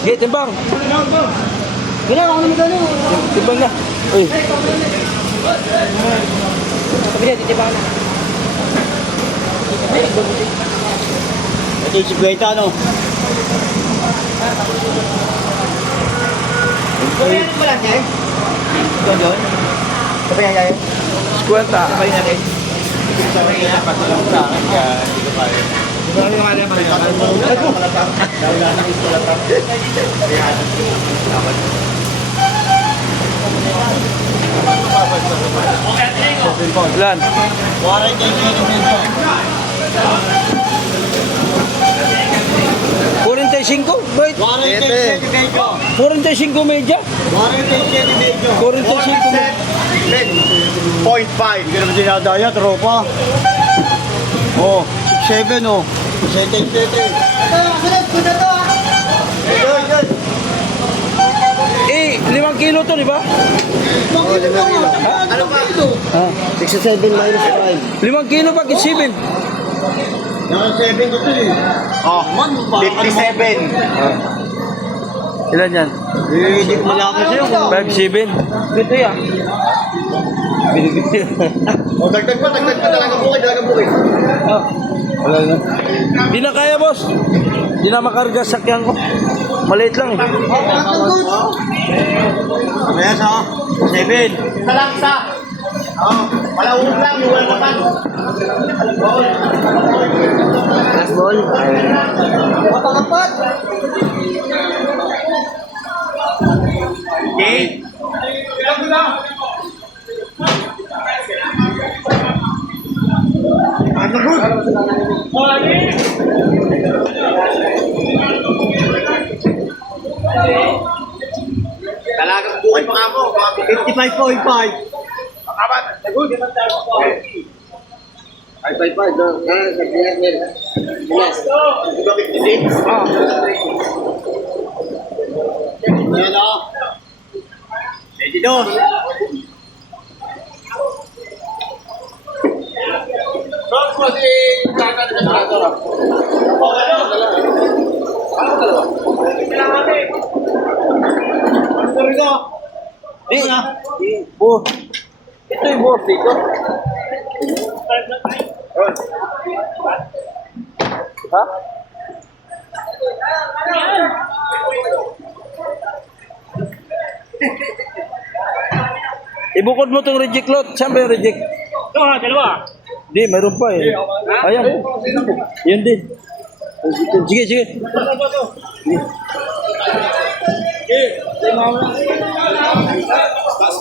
Sige, timbang. Gila, ako naman gano'n. Timbang na. Uy. Sabi niya, titibangan na. Ito yung 50, ano? Sabihan mo lang yan. Ito doon. Sabihan yan. 50. Sabihan natin. Ito yung alam mo. Ilan? 45, wait. 45 media? 45 media. 0.5. Hindi naman dinadaya, tropa. Oh, 6'7", oh. 7'7". Eh, 5 kilo to, di ba? Ano pa? Ha? 67 minus 5 kilo ba? 7. Naka 7 ko to eh. Oh, 57. Ilan yan? Eh, hindi ko malaman sa'yo. 5-7. Ito yan. O, dagdag pa talaga bukid. Wala na. Di na kaya, boss. Di na makarga sakyan ko. Maliit lang eh. Kaya sa 7. Sa langsa. Oh, malawag lang, yung wala naman. Last ball. Kapag-apat. Okay. Ano good? Talagang buhay pa ako. 55.5. Kapat. Good. 5.5. Sabihan nila. Bilas. 56. Ayan o. Ready doon. Rock mo si Kaka na Nato. Ito yung boss dito. Ha? Ibukod mo itong reject lot. Saan ba yung reject? Ito ha, dalawa. Di, mayroon pa eh. Ayan. Yun din. Sige, sige. Sige.